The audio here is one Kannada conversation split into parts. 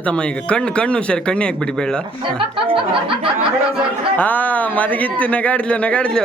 ತಮ್ಮ ಈಗ. ಕಣ್ಣು ಕಣ್ಣು ಹುಷಾರು ಕಣ್ಣಿ ಹಾಕ್ಬಿಡಿ ಬೇಡ ಹಾ. ಮದಗಿತ್ತು ನಗಾಡಿದ್ಲು ನಗಾಡಿದ್ಲು.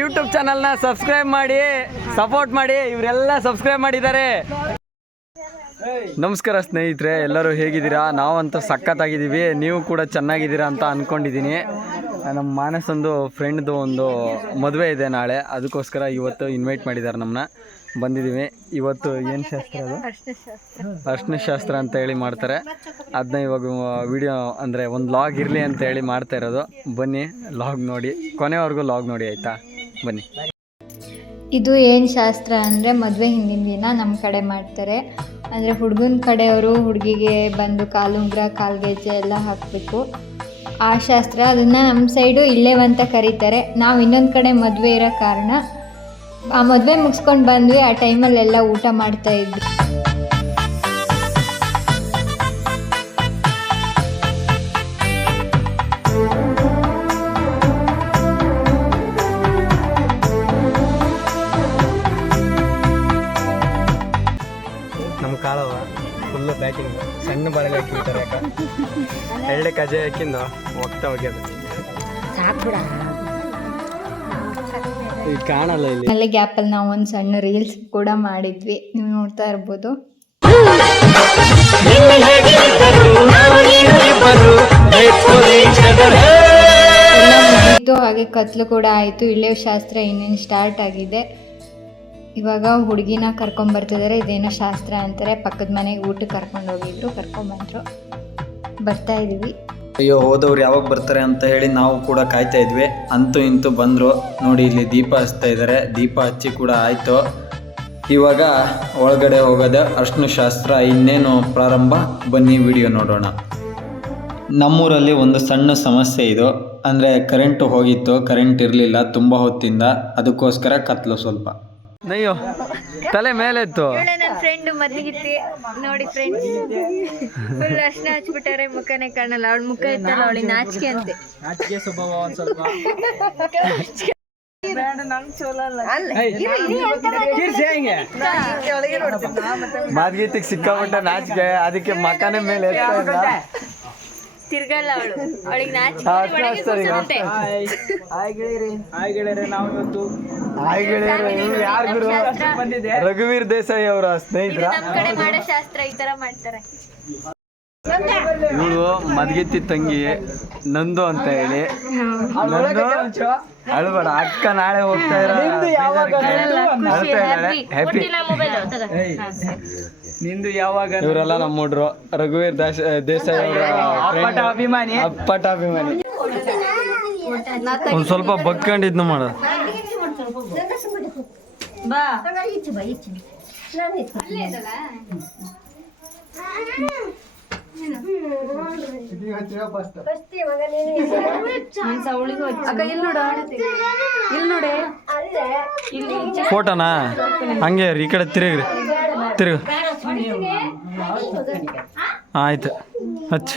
ಯೂಟ್ಯೂಬ್ ಚಾನಲ್ನ ಸಬ್ಸ್ಕ್ರೈಬ್ ಮಾಡಿ ಸಪೋರ್ಟ್ ಮಾಡಿ, ಇವರೆಲ್ಲ ಸಬ್ಸ್ಕ್ರೈಬ್ ಮಾಡಿದ್ದಾರೆ. ನಮಸ್ಕಾರ ಸ್ನೇಹಿತರೆ, ಎಲ್ಲರೂ ಹೇಗಿದ್ದೀರಾ? ನಾವಂತೂ ಸಖತ್ತಾಗಿದ್ದೀವಿ. ನೀವು ಕೂಡ ಚೆನ್ನಾಗಿದ್ದೀರಾ ಅಂತ ಅಂದ್ಕೊಂಡಿದ್ದೀನಿ ನಮ್ಮ ಮಾನಸಂದು ಫ್ರೆಂಡ್ದು ಒಂದು ಮದುವೆ ಇದೆ ನಾಳೆ. ಅದಕ್ಕೋಸ್ಕರ ಇವತ್ತು ಇನ್ವೈಟ್ ಮಾಡಿದ್ದಾರೆ ನಮ್ಮನ್ನ ಬಂದಿದ್ದೀವಿ. ಇವತ್ತು ಏನು ಶಾಸ್ತ್ರ ಅದು? ಅರ್ಶನ ಶಾಸ್ತ್ರ ಅಂತ ಹೇಳಿ ಮಾಡ್ತಾರೆ. ಅದನ್ನ ಇವಾಗ ವಿಡಿಯೋ ಅಂದರೆ ಒಂದು ಲಾಗ್ ಇರಲಿ ಅಂತ ಹೇಳಿ ಮಾಡ್ತಾ ಇರೋದು. ಬನ್ನಿ ಲಾಗ್ ನೋಡಿ. ಕೊನೆವರೆಗೂ ಲಾಗ್ ನೋಡಿ, ಆಯಿತಾ? ಬನ್ನಿ. ಇದು ಏನು ಶಾಸ್ತ್ರ ಅಂದರೆ ಮದುವೆ ಹಿಂದಿನ ದಿನ ನಮ್ಮ ಕಡೆ ಮಾಡ್ತಾರೆ. ಅಂದರೆ ಹುಡುಗನ ಕಡೆಯವರು ಹುಡುಗಿಗೆ ಬಂದು ಕಾಲುಂಗ್ರ ಕಾಲ್ಗೆಜ್ಜೆ ಎಲ್ಲ ಹಾಕಬೇಕು. ಆ ಶಾಸ್ತ್ರ ಅದನ್ನು ನಮ್ಮ ಸೈಡು ಇಲ್ಲೇ ಅಂತ ಕರೀತಾರೆ. ನಾವು ಇನ್ನೊಂದು ಕಡೆ ಮದುವೆ ಇರೋ ಕಾರಣ ಆ ಮದುವೆ ಮುಗಿಸ್ಕೊಂಡು ಬಂದ್ವಿ, ಆ ಟೈಮಲ್ಲೆಲ್ಲ ಊಟ ಮಾಡ್ತಾ ಕಜೆ ಹಾಕಿಂದು ಹೋಗ್ತಾ ಹೋಗ್ಯದ. ಈಗ ಕಾಣಲ್ಲ ಇಲ್ಲಿ. ಆಮೇಲೆ ಗ್ಯಾಪಲ್ಲಿ ನಾವು ಒಂದು ಸಣ್ಣ ರೀಲ್ಸ್ ಕೂಡ ಮಾಡಿದ್ವಿ. ನೀವು ನೋಡ್ತಾ ಇರ್ಬೋದು. ಹಾಗೆ ಕತ್ಲು ಕೂಡ ಆಯಿತು. ಇಳಿಯೋ ಶಾಸ್ತ್ರ ಇನ್ನೇನು ಸ್ಟಾರ್ಟ್ ಆಗಿದೆ. ಇವಾಗ ಹುಡುಗಿನ ಕರ್ಕೊಂಬರ್ತಿದ್ದಾರೆ ಇದೇನೋ ಶಾಸ್ತ್ರ ಅಂತಾರೆ. ಪಕ್ಕದ ಮನೆಗೆ ಊಟಕ್ಕೆ ಕರ್ಕೊಂಡು ಹೋಗಿದ್ರು ಕರ್ಕೊಂಬಂದರು ಬರ್ತಾ ಇದೀವಿ. ಅಯ್ಯೋ, ಹೋದವ್ರು ಯಾವಾಗ ಬರ್ತಾರೆ ಅಂತ ಹೇಳಿ ನಾವು ಕೂಡ ಕಾಯ್ತಾ ಇದ್ವಿ. ಅಂತೂ ಇಂತೂ ಬಂದರು. ನೋಡಿ, ಇಲ್ಲಿ ದೀಪ ಹಚ್ತಾ ಇದ್ದಾರೆ ದೀಪ ಹಚ್ಚಿ ಕೂಡ ಆಯಿತು. ಇವಾಗ ಒಳಗಡೆ ಹೋಗೋದು ಅರ್ಶಿನ ಶಾಸ್ತ್ರ. ಇನ್ನೇನು ಪ್ರಾರಂಭ? ಬನ್ನಿ ವಿಡಿಯೋ ನೋಡೋಣ. ನಮ್ಮೂರಲ್ಲಿ ಒಂದು ಸಣ್ಣ ಸಮಸ್ಯೆ ಇದು. ಅಂದರೆ ಕರೆಂಟು ಹೋಗಿತ್ತು. ಕರೆಂಟ್ ಇರಲಿಲ್ಲ ತುಂಬ ಹೊತ್ತಿಂದ. ಅದಕ್ಕೋಸ್ಕರ ಕತ್ಲು ಸ್ವಲ್ಪ. ನಯ್ಯೋ ತಲೆ ಮೇಲೆ ಇತ್ತು ನನ್ನ ಫ್ರೆಂಡ್ ಮದ್ಲಿಗಿತ್ತಿ ನೋಡಿ ಫ್ರೆಂಡ್ ಫುಲ್ ಅರ್ಶನ ಹಚ್ಬಿಟ್ಟಾರೆ ಮುಖನೇ ಕಾಣಲ್ಲ. ಅವಳ ಮುಖ ಇತ್ತಲ್ಲ ಅವಳಿಗೆ ನಾಚಿಕೆ ಅಂತೆ. ಮಾದ್ಗೀತಿಗೆ ಸಿಕ್ಕಾಬಿಟ್ಟ ನಾಚಿಕೆ ಅದಕ್ಕೆ ಮಕನೇ ಮೇಲೆ. ತಿರ್ಗಲ್ಲ ಅವಳು. ಅವಳಿಗೆ ನಾಚಿಕೆ ಹಾಯ್ ಗೆಳೆಯರೇ. ಹಾಯ್ ಗೆಳೆಯರೇ, ಇವ್ರು ಯಾರ್ ಗುರು? ರಘುವೀರ್ ದೇಸಾಯಿ ಅವರ ಸ್ನೇಹಿತರ. ನಮ್ ಕಡೆ ಮಾಡೋ ಶಾಸ್ತ್ರ ಈ ತರ ಮಾಡ್ತಾರೆ. ಇವಳು ಮದ್ಗಿತ್ತಿ ತಂಗಿ ನಂದು ಅಂತ ಹೇಳಿ. ನಂದು ಅಳ್ಬೇಡ ಅಕ್ಕ ನಾಳೆ ಹೋಗ್ತಾ ಇರೋ ಹ್ಯಾಪಿ ನಿಂದು ಯಾವಾಗ ಇವರೆಲ್ಲ ನಮ್ಮ ಹುಡ್ರು ರಘುವೀರ್ ದಾಸ್ ದೇಸಾಯಿ ಅವರ ಅಪ್ಪಟ ಅಭಿಮಾನಿ. ಅಪ್ಪಟ ಅಭಿಮಾನಿ. ಒಂದ್ ಸ್ವಲ್ಪ ಬಗ್ಕೊಂಡಿದ್ನು ಮಾಡ. ಫೋಟೋನಾ? ಹಂಗೆ ರೀ, ಈ ಕಡೆ ತಿರುಗ್ರಿ. ತಿರುಗು. ಆಯ್ತು. ಹಚ್ಚ.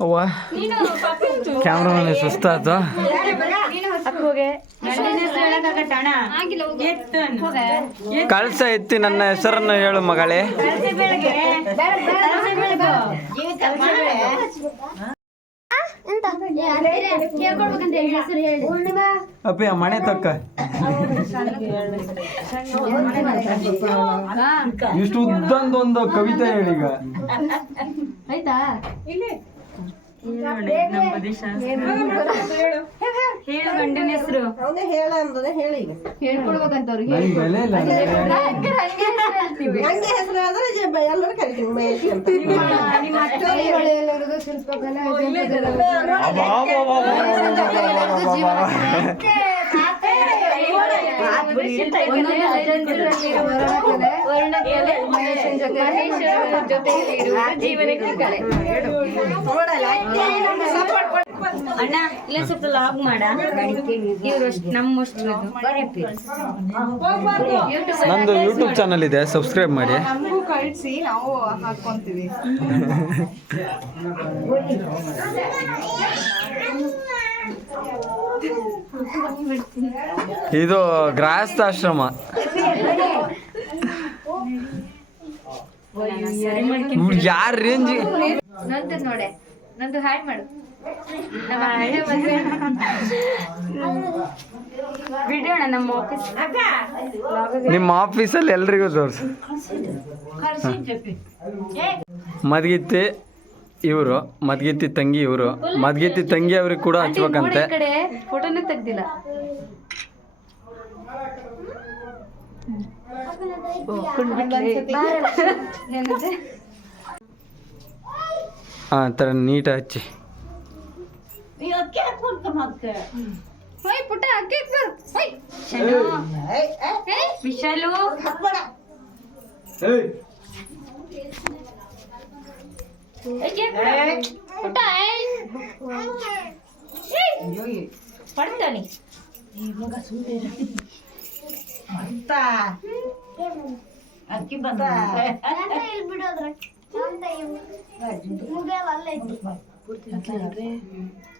ಅವ್ವ ಕ್ಯಾಮ್ರಾಮನ್ ಸುಸ್ತಾಯ್ತು ಕಳ್ಸ ಎತ್ತಿ ನನ್ನ ಹೆಸರನ್ನು ಹೇಳು ಮಗಳೇ. ಅಪ್ಪಿ ಅಪ್ಪ ಮನೆ ತಕ್ಕ. ಇಷ್ಟು ಉದ್ದಂದೊಂದು ಕವಿತೆ ಹೇಳೀಗ ಹೇಳು ಗಂಡನ ಹೆಸರು. ನನ್ಗೆ ಬೆಲೆ ಇಲ್ಲ ಹಂಗೆ ಹೆಸರು ಹೇಳಿದ್ರೆ ಎಲ್ಲರೂ ಕರಿತೀವಿ ಮಹೇಶ್ ಅಂತ. ಅಣ್ಣ ಇಲ್ಲ ಸ್ವಲ್ಪ ಲಾಗ್ ಮಾಡ. ನಮ್ಮಷ್ಟು ನಂದು ಯೂಟ್ಯೂಬ್ ಚಾನಲ್ ಇದೆ ಸಬ್ಸ್ಕ್ರೈಬ್ ಮಾಡಿ. ಕಳಿಸಿ ನಾವು ಹಾಕೊಂತೀವಿ ಇದು ಗೃಹಸ್ಥಾಶ್ರಮ ಯಾರ ರೇಂಜ್ ನಂದು ನೋಡೆ. ನಂದು ಹಾಯ್ ಮಾಡು. ಬಿಡೋಣ ನಮ್ಮ ಆಫೀಸ್ ನಿಮ್ಮ ಆಫೀಸಲ್ಲಿ ಎಲ್ರಿಗೂ ತೋರಿಸು. ಮದ್ಗಿತ್ತಿ ಇವರು ಮದ್ಗಿತ್ತಿ ತಂಗಿ ಇವರು ಮದ್ಗಿತ್ತಿ ತಂಗಿ ಅವ್ರಿಗೆ ಕೂಡ ಹಚ್ಬೇಕಂತೆ. ಕಡೆ ಫೋಟೋನೇ ತೆಗ್ದಿಲ್ಲ. ಹಾಂ ಥರ ನೀಟಾಗಿ ಹಚ್ಚಿ ಹೋಯ್ ಪುಟ್ಟ ಅಕ್ಕಿ ಬರ್ ಹೋಯ್ ವಿಶಾಲು. ಪುಟ್ಟ.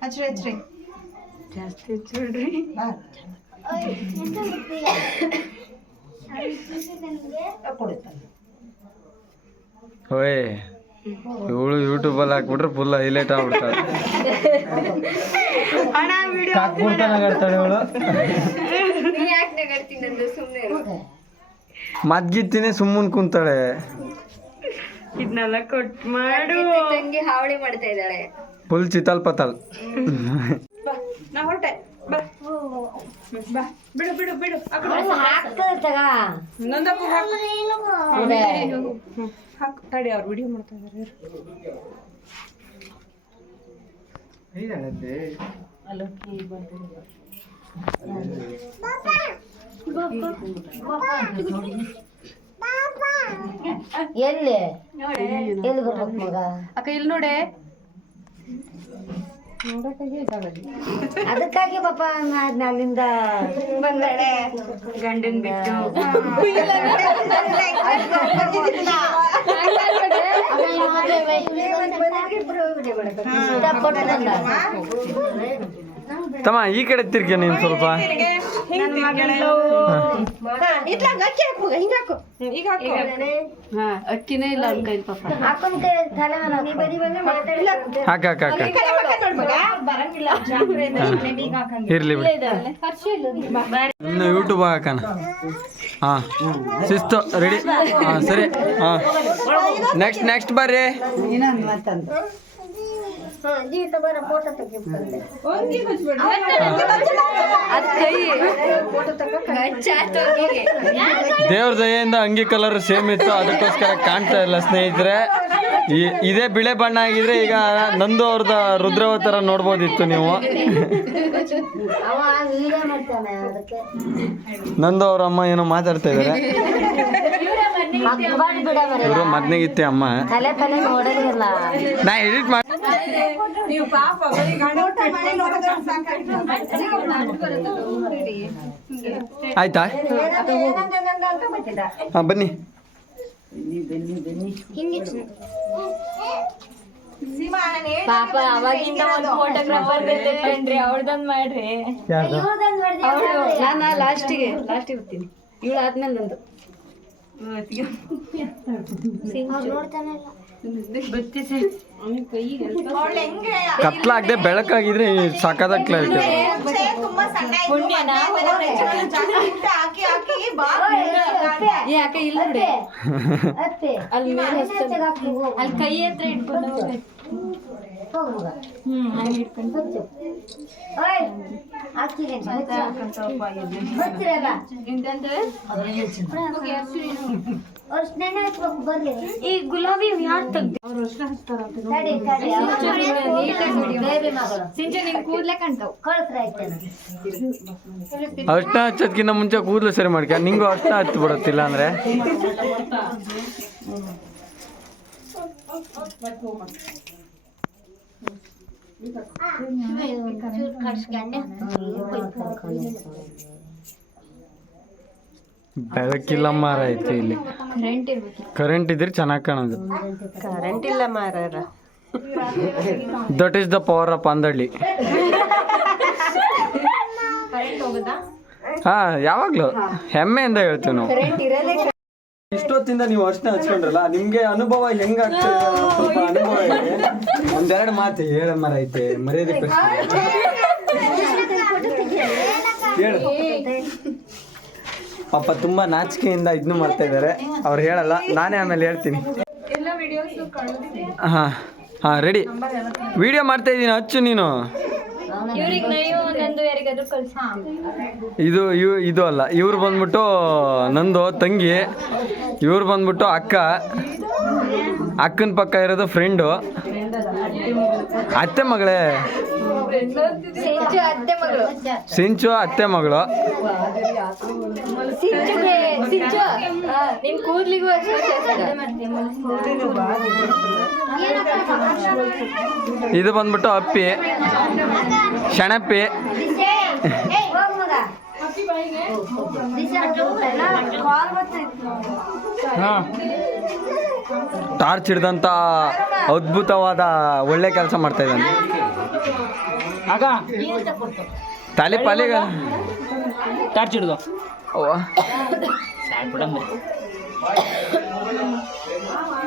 ಹಚ್ರಿ ಹಚ್ರಿ. ಓಯ್ ಇವಳು ಯೂಟ್ಯೂಬಲ್ಲಿ ಹಾಕ್ಬಿಟ್ರೆ ಫುಲ್ ಹೈಲೈಟ್ ಆಗ್ಬಿಡ್ತಾಳೆ. ಇವಳು. ಮದ್ಗಿತ್ತಿನೇ ಸುಮ್ಮನೆ ಕುಂತಾಳೆ. ಇದನ್ನೆಲ್ಲ ಕಟ್ ಮಾಡು. ತಂಗಿ ಹಾವಳಿ ಮಾಡ್ತಾ ಇದ್ದಾಳೆ. ಫುಲ್ ಚಿತಲ್ ಪತಲ್. ನಾ ಹೊರಟೆ. ಬಾ. ಬಾ. ಬಿಡು ಬಿಡು ಬಿಡು. ಹಾಕು. ಹಾಕು. ತಡಿ ಅವ್ರು ವಿಡಿಯೋ ಮಾಡ್ತಾ ಇದಾರೆ ಎಲ್ಲಿ? ಎಲ್ಲಿ ಬರ್ಬೇಕು ಮಗ? ಅಕ್ಕ ಇಲ್ಲಿ ನೋಡೆ. ಅದಕ್ಕಾಗಿ ಪಾಪ ನಾನು ಅಲ್ಲಿಂದ ಗಂಡನ್ ಬಿಟ್ಟು. ತಮ್ಮ ಈ ಕಡೆ ತಿರ್ಗಿ ನೀನು ಸ್ವಲ್ಪ. ಅಕ್ಕಿನೇ ಇಲ್ಲ ಅವ್ನ ಕೈಲಿ ಪಾಪ. ಹಾಕು. ಹಾಕ ಹಾಕ ಇರ್ಲಿ ಬಿಡಿ. ಇನ್ನು ಯೂಟ್ಯೂಬ್ ಹಾಕಣ. ಹಾ. ಶಿಸ್ತು ರೆಡಿ ಹಾ ಸರಿ. ಹಾ. ನೆಕ್ಸ್ಟ್ ನೆಕ್ಸ್ಟ್ ಬರ್ರಿ ಅದ್ ಕೈ ಹಚ್ಚಾಯ್ತು ಅವ್ನಿಗೆ. ದೇವ್ರ ದಯೆಯಿಂದ ಅಂಗಿ ಕಲರ್ ಸೇಮ್ ಇತ್ತು ಅದಕ್ಕೋಸ್ಕರ ಕಾಣ್ತಾ ಇಲ್ಲ ಸ್ನೇಹಿತರೆ. ಈ- ಇದೇ ಬಿಳೆ ಬಣ್ಣ ಆಗಿದ್ರೆ ಈಗ ನಂದು ಅವ್ರದ ರುದ್ರವತರ ನೋಡ್ಬೋದಿತ್ತು ನೀವು. ನಂದು ಅವ್ರ ಅಮ್ಮ ಏನೋ ಮಾತಾಡ್ತಾ ಇದಾರೆ. ಇವರು ಮದ್ನೆಗಿತ್ತೆ ಅಮ್ಮ. ನಾ ಎಡಿಟ್ ಮಾಡಿ ಆಯ್ತಾ? ಹಾಂ, ಬನ್ನಿ. ಪಾಪ ಅವಾಗಿಂದ ಒಂದು ಫೋಟೋಗ್ರಾಫರ್ ಬೇಕಂದ್ರಿ ಅವ್ರದೊಂದ್ ಮಾಡ್ರಿ. ನಾನ ಹೊಡ್ದೆ ಅವಳು. ನಾನು ಲಾಸ್ಟಿಗೆ ಲಾಸ್ಟಿಗೆ ಬರ್ತೀನಿ ಇವಳು ಆದ್ಮೇಲೆ ನಂದು. ಕತ್ಲಾಗ್ದೆ ನೋಡ್ತಾನೆ ಇಲ್ಲ. ಕತ್ಲಾಗದೆ ಬೆಳಕಾಗಿದ್ರೆ ಸಾಕಾದ ಕ್ಲಾರಿಟಿ. ಅಲ್ಲಿ. ಅಲ್ಲಿ ಕೈ ಹತ್ರ ಇಟ್ಕೊಂಡು ಬಾ. ಅವ್ರು ಸ್ನಾನ ಹಾಕ್ಬೇಕು, ಬರ್ಲಿ. ಈ ಗುಲಾಬಿ ಯಾರು ಕೂದ್ಲೆ ಹಚ್ಚೋದ್ಕಿಂತ ಮುಂಚೆ ಕೂದಲು ಸರಿ ಮಾಡ್ಕ ನಿಂಗೂ ಅರ್ಶನ ಹತ್ತು ಬಿಡುತ್ತಿಲ್ಲ ಅಂದ್ರೆ ಕಡ್ಸ್ಕೊಂಡೆ. ಬೆಳಕಿಲ್ಲ ಮಾರ ಐತಿ ಇಲ್ಲಿ. ಕರೆಂಟ್ ಇರ್ಬೇಕು. ಕರೆಂಟ್ ಇದ್ರೆ ಚೆನ್ನಾಗಿ ಕಾಣೋದು. ಕರೆಂಟ್ ಇಲ್ಲ ಮಾರ that is the power off ಅಂದಳ್ಳಿ ಹಾ ಯಾವಾಗ್ಲೂ. ಹೆಮ್ಮೆಯಿಂದ ಹೇಳ್ತೀವಿ ನಾವು. ಇಷ್ಟೊತ್ತಿಂದ ನೀವು ಅರ್ಶನ ಹಚ್ಕೊಂಡ್ರಲ್ಲ ನಿಮ್ಗೆ ಅನುಭವ ಹೆಂಗ ಸ್ವಲ್ಪ ಅನುಭವ ಇದೆ. ಒಂದೆರಡು ಮಾತು ಹೇಳ ಮರ ಐತೆ ಮರ್ಯಾದೆ ಪ್ರಶ್ನೆ. ಹೇಳು. ಪಾಪ ತುಂಬಾ ನಾಚಿಕೆಯಿಂದ ಇದನ್ನು ಮಾಡ್ತಾ ಇದ್ದಾರೆ. ಅವ್ರು ಹೇಳಲ್ಲ ನಾನೇ ಆಮೇಲೆ ಹೇಳ್ತೀನಿ. ಹಾ ಹಾ ರೆಡಿ ವಿಡಿಯೋ ಮಾಡ್ತಾ ಇದ್ದೀನಿ ಹಚ್ಚು ನೀನು. ಇವ್ರಿಗೆ ನೈವು ನಂದು ಯಾರಿಗಾದ್ರೂ ಕಳ್ಸಿ. ಇದು ಇವ್ ಇದು ಅಲ್ಲ. ಇವ್ರು ಬಂದ್ಬಿಟ್ಟು ನಂದು ತಂಗಿ ಇವ್ರು ಬಂದ್ಬಿಟ್ಟು ಅಕ್ಕ. ಅಕ್ಕನ ಪಕ್ಕ ಇರೋದು ಫ್ರೆಂಡು ಅತ್ತೆ ಮಗಳೇ. ಸಿಂಚು ಅತ್ತೆ ಮಗಳು. ಸಿಂಚು ಅತ್ತೆ ಮಗಳು. ಸಿಂಚುಗೆ ಸಿಂಚು ನಿನ್ ಕೂದ್ಲಿಗೂ ಅಷ್ಟೇ ಇದು ಬಂದ್ಬಿಟ್ಟು ಅಪ್ಪಿ ಶಣಪ್ಪಿ. ಟಾರ್ಚ್ ಹಿಡ್ದಂತ ಅದ್ಭುತವಾದ ಒಳ್ಳೆ ಕೆಲಸ ಮಾಡ್ತಾ ಇದ್ದಾನೆ. ಆಗ ತಲೆ ಪಾಲಿಗ. ಟಾರ್ಚ್ ಹಿಡ್ದು.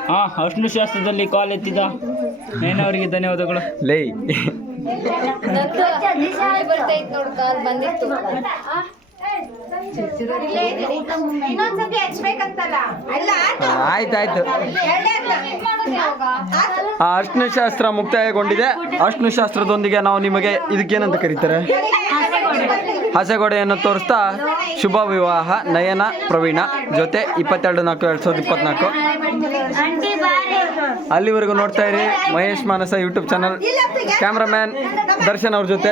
ಹಾ ಅಷ್ಣು ಶಾಸ್ತ್ರದಲ್ಲಿ ಕಾಲ್ ಎತ್ತಿದ. ಮೇನವರಿಗೆ ಧನ್ಯವಾದಗಳು? ಲೇ. ಇನ್ನೊಂದ್ಸತಿ ಹಚ್ಬೇಕಂತಲ್ಲ. ಆಯ್ತಾಯ್ತು ಆ ಅರ್ಶನ ಶಾಸ್ತ್ರ ಮುಕ್ತಾಯಗೊಂಡಿದೆ. ಅರ್ಶನ ಶಾಸ್ತ್ರದೊಂದಿಗೆ ನಾವು ನಿಮಗೆ ಇದಕ್ಕೇನಂತ ಕರೀತಾರೆ? ಹಸೆಗೊಡೆಯನ್ನು ತೋರಿಸ್ತಾ ಶುಭ ವಿವಾಹ ನಯನ ಪ್ರವೀಣ ಜೊತೆ ಇಪ್ಪತ್ತೆರಡು ನಾಲ್ಕು ಎರಡು ಸಾವಿರದ ಇಪ್ಪತ್ನಾಲ್ಕು. ಅಲ್ಲಿವರೆಗೂ ನೋಡ್ತಾ ಇರಿ Mahesh Manasa YouTube channel. Cameraman Darshan ಅವ್ರ ಜೊತೆ.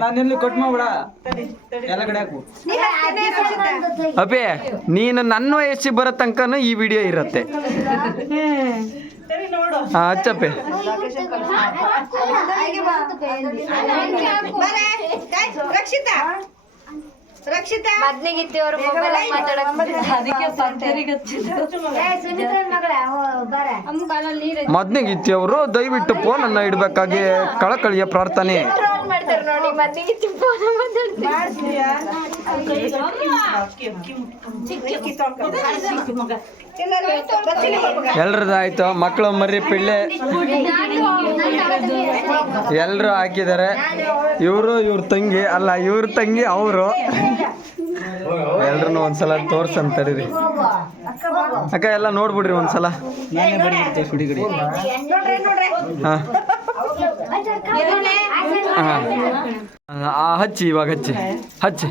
ನಾನೆಲ್ಲಿ ಕಟ್ ಮಾಡ್ಬಿಡ. ಎಲ್ಲ ಕಡೆ ಹಾಕು. ಅಬೇ ನೀನು ನನ್ನ ವಯಸ್ಸಿಗೆ ಬರೋ ತನಕನೂ ಈ ವಿಡಿಯೋ ಇರತ್ತೆ. ಹಾ ಹಚ್ಚಪ್ಪೆ. ಬರೇ, ಕೈ, ರಕ್ಷಿತಾ. ರಕ್ಷಿತಾ ಮದ್ನಿಗಿತ್ತಿ ಅವ್ರ ಮೊಬೈಲ್ ಮಾತಾಡಕ್ ಅದಕ್ಕೆ ಬರ. ಮದ್ನಿಗಿತ್ತಿ ಅವರು ದಯವಿಟ್ಟು ಫೋನನ್ನು ಇಡಬೇಕಾಗಿ ಕಳಕಳಿಯ ಪ್ರಾರ್ಥನೆ. ಫೋನ್ ಮಾಡ್ತಾರೆ ನೋಡಿ ಮದ್ನಿಗಿತ್ತಿ ಫೋನ್ ಮಾತಾಡ್ತೀನಿ. ಎಲ್ಲರೂ ಬಚ್ಚಿಲಿ ಹೋಗ್ಬೇಕು. ಎಲ್ರದಾಯ್ತು ಮಕ್ಕಳು ಮರಿ ಪಿಳ್ಳೆ. ಎಲ್ಲರೂ ಹಾಕಿದ್ದಾರೆ. ಇವರು ಇವ್ರ ತಂಗಿ ಅಲ್ಲ ಇವ್ರ ತಂಗಿ ಅವರು. ಎಲ್ರು ಒಂದ್ಸಲ ತೋರ್ಸಂತ ತಡೀರಿ. ಹೋಗು. ಅಕ್ಕ ಎಲ್ಲ ನೋಡ್ಬಿಡ್ರಿ ಒಂದ್ಸಲ. ಹಾ. ಆ, ಹಚ್ಚಿ ಇವಾಗ ಹಚ್ಚಿ. ಹಚ್ಚಿ.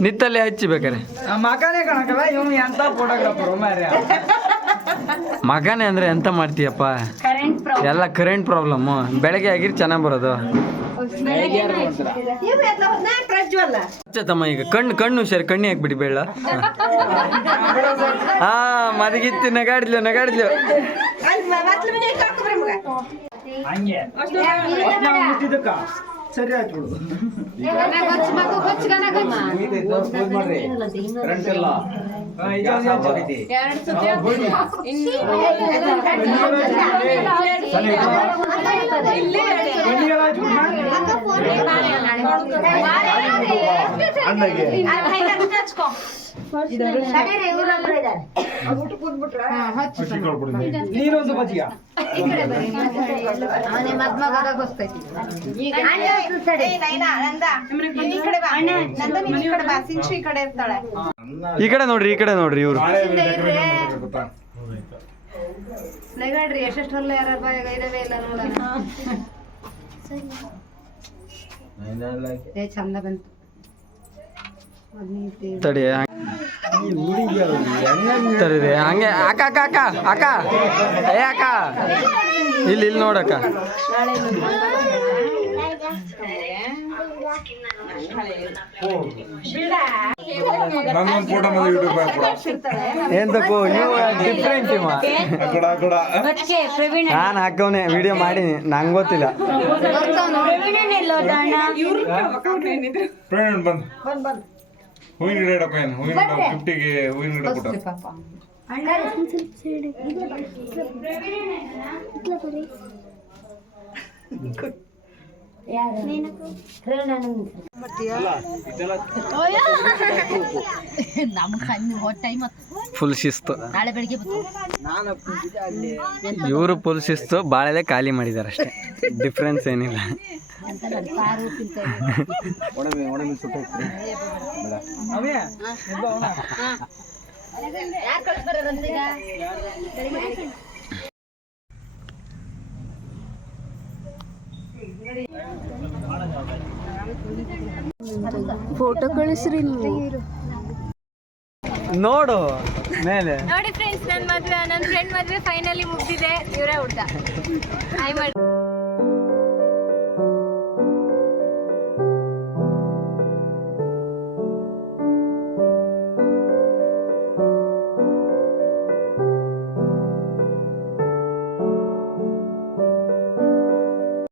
ನಿತ್ತಲ್ಲೇ ಹಚ್ಚಿ ಬೇಕಾರೆ ಮಗನೇ ಕಣಕಲ್ಲ ಇವನು ಎಂತ ಫೋಟೋಗ್ರಾಫರ್ ಮಾರ್ಯ ಮಗನೇ ಅಂದ್ರೆ ಎಂತ ಮಾಡ್ತೀಯಪ್ಪ? ಎಲ್ಲ ಕರೆಂಟ್ ಪ್ರಾಬ್ಲಮ್ ಬೆಳಗ್ಗೆ ಆಗಿರ್ ಚೆನ್ನಾಗಿ ಬರೋದು. ತಮ್ಮ ಈಗ. ಕಣ್ಣು ಕಣ್ಣು ಹುಷಾರಿ ಕಣ್ಣಿ ಹಾಕ್ಬಿಡಿ ಬೇಡ. ಹಾ ಮದಗಿತ್ತಿ ನಗಾಡಿದ್ಲು ನಗಾಡಿದ್ಲು. ಅಲ್ಲಿ ಮತ್ಲ ಮನೆ ಕರ್ಕೊಂಡ್ರಿ ಮಗ ಹಂಗೆ ಮುಟ್ಟಿದ್ದಕ್ಕ ಸರಿ ಆಯ್ತು ಬಿಡು ಎರಡು ಸುತ್ತಿ ಹಾಕ್ತೀನಿ. ಇನ್ನು ಇಲ್ಲೇ ಎರಡು ಸುತ್ತಿ. ತಡೀರಿ, ಇವ್ರೊಬ್ರು ಇದಾರೆ. ಅವನೇ ಮದ್ಮಗ ಗೊತ್ತೈತಿ. ಅಣ್ಣ, ತಡಿ. ಈ ಕಡೆ ನೋಡ್ರಿ ಈ ಕಡೆ ನೋಡ್ರಿ ಇವ್ರು ನಗಾಡ್ರಿ ಎಷ್ಟೆಷ್ಟರಲ್ಲ ಯಾರ ಇದಾವೆ ಇಲ್ಲ ನೋಡೋಣ ಏ ಚಂದ ಬಂತು ತಡಿ ತಡಿರಿ ಹಂಗೆ ಅಕ್ಕ ಅಕ್ಕ ಅಕ್ಕ ಅಕ್ಕ ಏ ಅಕ್ಕ ಇಲ್ಲಿ ಇಲ್ಲಿ ನೋಡಕ್ಕ ನೀವು ಡಿಫ್ರೆಂಟ್ ನಾನು ಹಾಕವನೆ ವಿಡಿಯೋ ಮಾಡೀನಿ ನಂಗೆ ಗೊತ್ತಿಲ್ಲ. ಬಂದ್. ಹೂವಿನ ಗಿಡ ಇಡಪ್ಪ ಏನು? ಹೂವಿನ ಗಿಡ ಫಿಫ್ಟಿಗೆ ಹೂವಿನ ಗಿಡ ಕೊಟ್ಟ ಫುಲ್ ಶಿಸ್ತು. ಇವರು ಫುಲ್ ಶಿಸ್ತು ಬಾಳೆಲೆ ಖಾಲಿ ಮಾಡಿದಾರೆ ಅಷ್ಟೇ ಡಿಫ್ರೆನ್ಸ್ ಏನಿಲ್ಲ ಯಾರು ಕಳಿಸ್ರಿ ನೋಡು ಮೇಲೆ. ನೋಡಿ ಫ್ರೆಂಡ್ಸ್ ನನ್ನ ಮದುವೆ ನನ್ನ ಫ್ರೆಂಡ್ ಮದುವೆ ಫೈನಲಿ ಮುಗ್ದಿದೆ. ಇವರೇ ಹುಡ್ಗ. ಹಾಯ್ ಮಾಡಿ